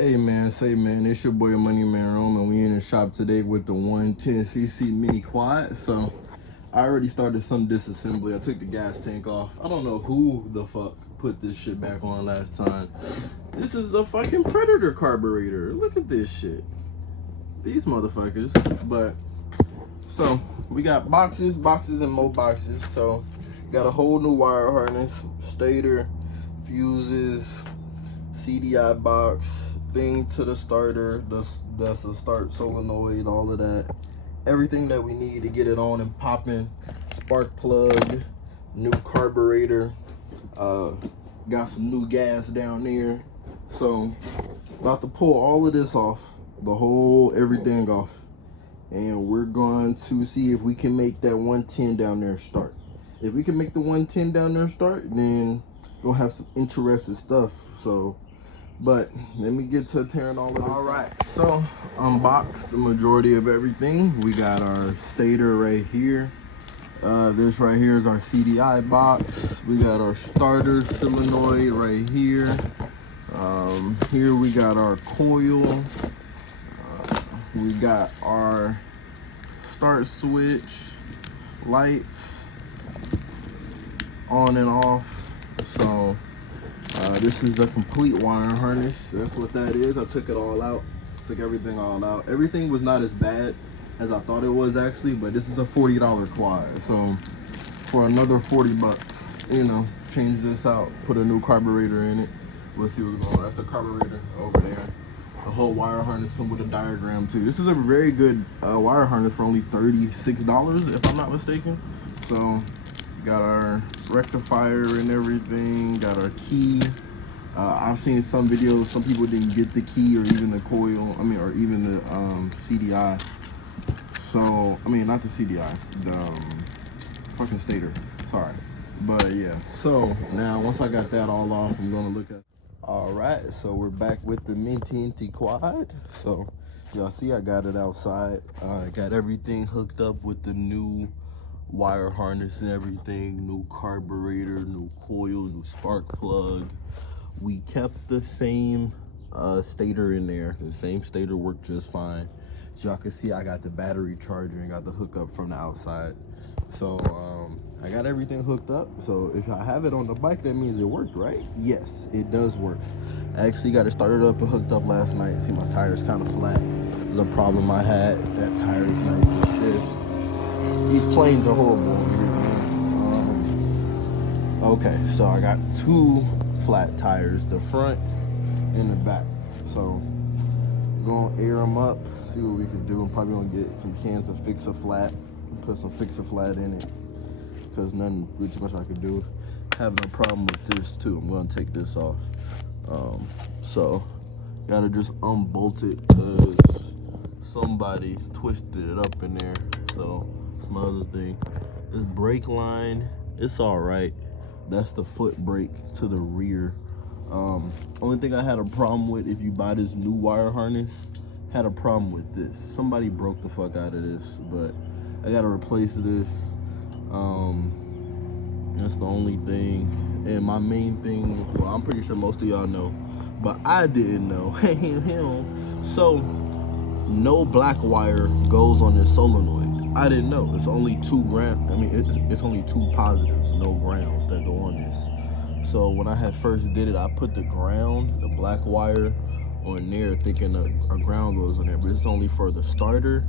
Hey man, say man, it's your boy Moneyman Rome, and we in the shop today with the 110cc mini quad. So I already started some disassembly. I took the gas tank off. I don't know who the fuck put this shit back on last time. This is a fucking Predator carburetor. Look at this shit. These motherfuckers. But so we got boxes and more boxes. So got a whole new wire harness, stator, fuses, CDI box, thing to the starter, that's a start solenoid, all of that, everything that we need to get it on and popping. Spark plug, new carburetor, got some new gas down there. So about to pull all of this off, the whole everything off, and we're going to see if we can make that 110 down there start. If we can make the 110 down there start, then we'll have some interesting stuff. So but let me get to tearing all of this. All right, so unboxed the majority of everything. We got our stator right here. This right here is our CDI box. We got our starter solenoid right here. Here we got our coil. We got our start switch, lights on and off. So this is the complete wire harness. That's what that is. I took it all out. Took everything all out. Everything was not as bad as I thought it was actually, but this is a $40 quad. So for another 40 bucks, you know, change this out, put a new carburetor in it. We'll see what's going on. That's the carburetor over there. The whole wire harness comes with a diagram too. This is a very good wire harness for only $36 if I'm not mistaken. So got our rectifier and everything, got our key. I've seen some videos, some people didn't get the key or even the coil, or even the CDI. So, not the CDI, the fucking stator, sorry. But yeah, so now once I got that all off, I'm gonna look at. All right, so we're back with the Minty quad. So y'all see I got it outside. I got everything hooked up with the new wire harness and everything, new carburetor, new coil, new spark plug. We kept the same stator in there. The same stator worked just fine. So y'all can see I got the battery charger and got the hookup from the outside. So I got everything hooked up. So if I have it on the bike, that means it worked, right? Yes, it does work. I actually got it started up and hooked up last night. See, my tire's kind of flat. The problem I had, that tire is nice and stiff. These planes are horrible over here, man. Okay, so I got two flat tires, the front and the back. So we're gonna air them up, see what we can do. I'm probably gonna get some cans of Fix-A-Flat, put some Fix-A-Flat in it, because nothing really too much I can do. Having a problem with this too. I'm gonna take this off. So gotta just unbolt it because somebody twisted it up in there. So my other thing, this brake line, it's all right. That's the foot brake to the rear. Only thing I had a problem with, if you buy this new wire harness, had a problem with this. Somebody broke the fuck out of this, but I gotta replace this. That's the only thing. And my main thing, well, I'm pretty sure most of y'all know, but I didn't know. So no black wire goes on this solenoid. I didn't know. It's only two it's only two positives, no grounds that go on this. So when I had first did it, I put the ground, the black wire, on there thinking a ground goes on there, but it's only for the starter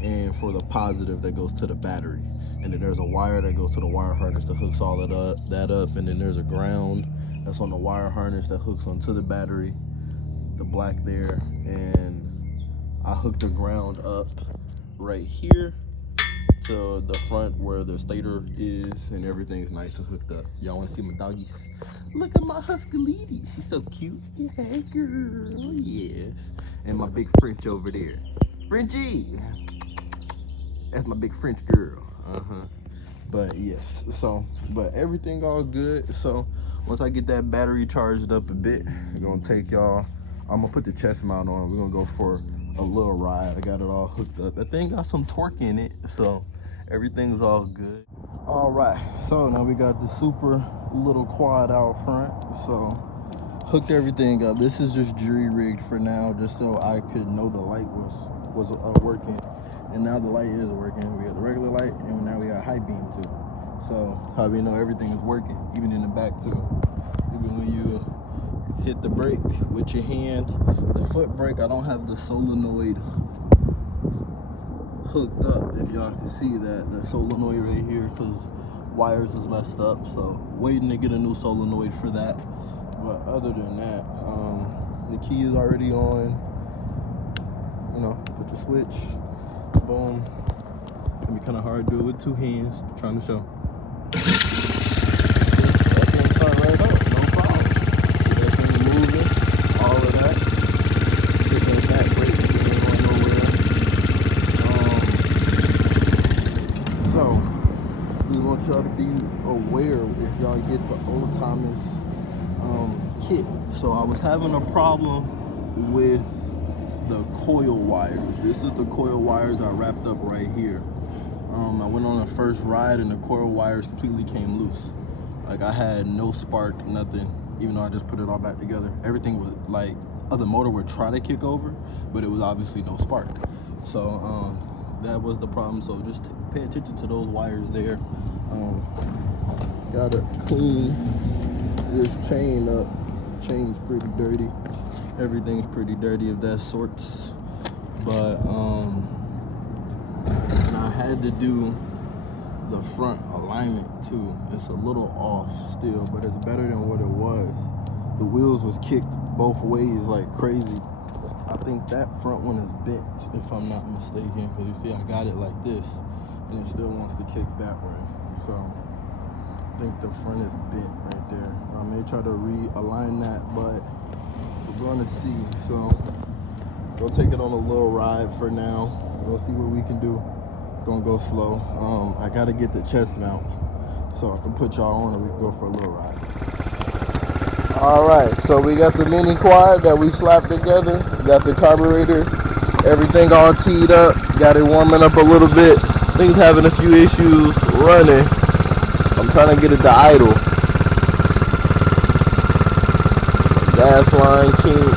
and for the positive that goes to the battery. And then there's a wire that goes to the wire harness that hooks all of that up, and then there's a ground that's on the wire harness that hooks onto the battery, the black there, and I hooked the ground up right here to the front where the stator is, and everything's nice and hooked up. Y'all want to see my doggies? Look at my husky lady. She's so cute. Yeah, girl. Yes. And my big French over there. Frenchie. That's my big French girl. But yes. So, but everything all good. So once I get that battery charged up a bit, I'm gonna take y'all. I'm gonna put the chest mount on. We're gonna go for a little ride. I got it all hooked up. That thing got some torque in it, so everything's all good. All right, so now we got the super little quad out front. So hooked everything up. This is just jury rigged for now, just so I could know the light was working. And now the light is working. We got the regular light, and now we got high beam too. So how we know everything is working, even in the back too. Even when you hit the brake with your hand, the foot brake, I don't have the solenoid hooked up. If y'all can see that, the solenoid right here, because wires is messed up. So waiting to get a new solenoid for that. But other than that, the key is already on. You know, put your switch, boom. It'd be kind of hard to do it with two hands. Trying to show. That thing start right up, no problem. Get that thing moving, all of that. Get that back brake, it ain't going nowhere. So, we want y'all to be aware if y'all get the old timers kit. So I was having a problem with the coil wires. This is the coil wires I wrapped up right here. I went on a first ride and the coil wires completely came loose. Like I had no spark, nothing, even though I just put it all back together. Everything was like, the motor would try to kick over, but it was obviously no spark. So that was the problem. So just pay attention to those wires there. Gotta clean this chain up. Chain's pretty dirty. Everything's pretty dirty of that sorts. But and I had to do the front alignment too. It's a little off still, but it's better than what it was. The wheels was kicked both ways like crazy. I think that front one is bent, if I'm not mistaken, because you see I got it like this and it still wants to kick that way. So I think the front is bent right there. I may try to realign that, but we're gonna see. So we'll take it on a little ride for now. We'll see what we can do. Gonna go slow. I gotta get the chest mount so I can put y'all on and we can go for a little ride. All right, so we got the mini quad that we slapped together. Got the carburetor, everything all teed up. Got it warming up a little bit. Things having a few issues running. I'm trying to get it to idle. Gas line kink.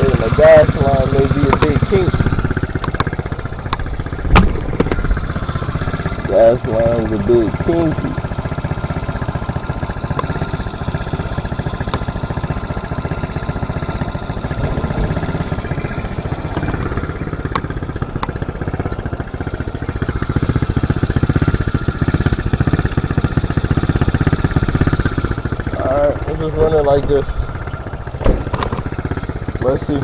And the gas line may be a big kink. Gas line was a big kinky. Alright, let's just run it like this. Let's see.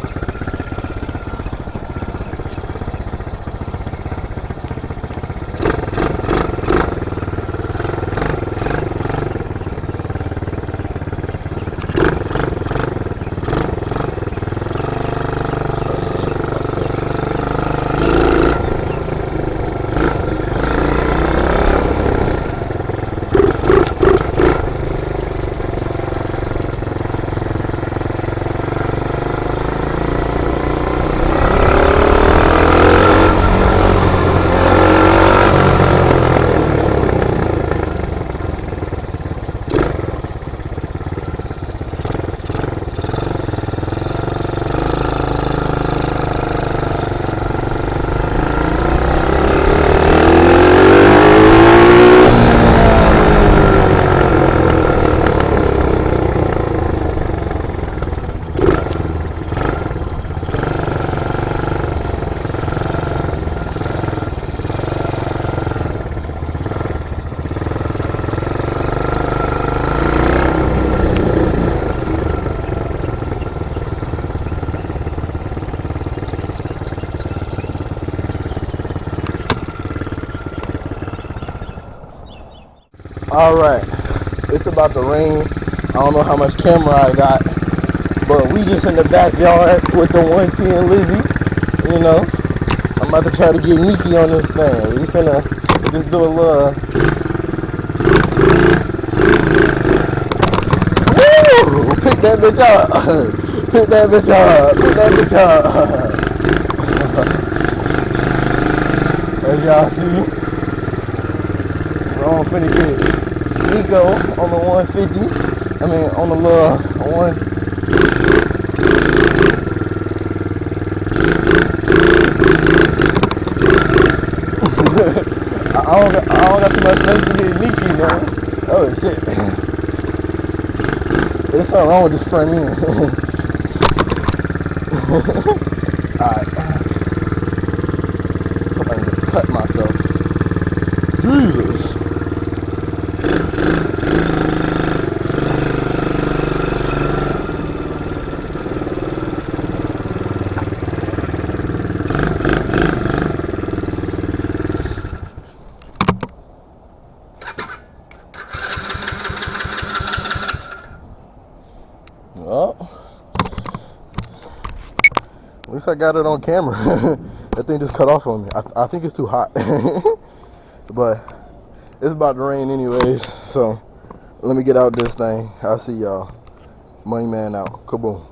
Alright, it's about to rain. I don't know how much camera I got, but we just in the backyard with the 110 Lizzie, you know. I'm about to try to get Nikki on this thing. We finna just do a little... Woo! Pick that bitch up! Pick that bitch up! Pick that bitch up! As y'all see, I'm finna get Nico on the 150. I mean, on the little one. I don't got too much space to get Nikki, man. Oh shit. There's something wrong with this front end. Alright. Hope I can just cut myself. Jesus. Well, at least I got it on camera. That thing just cut off on me. I think it's too hot. But it's about to rain anyways. So let me get out this thing. I'll see y'all. Moneyman out. Kaboom.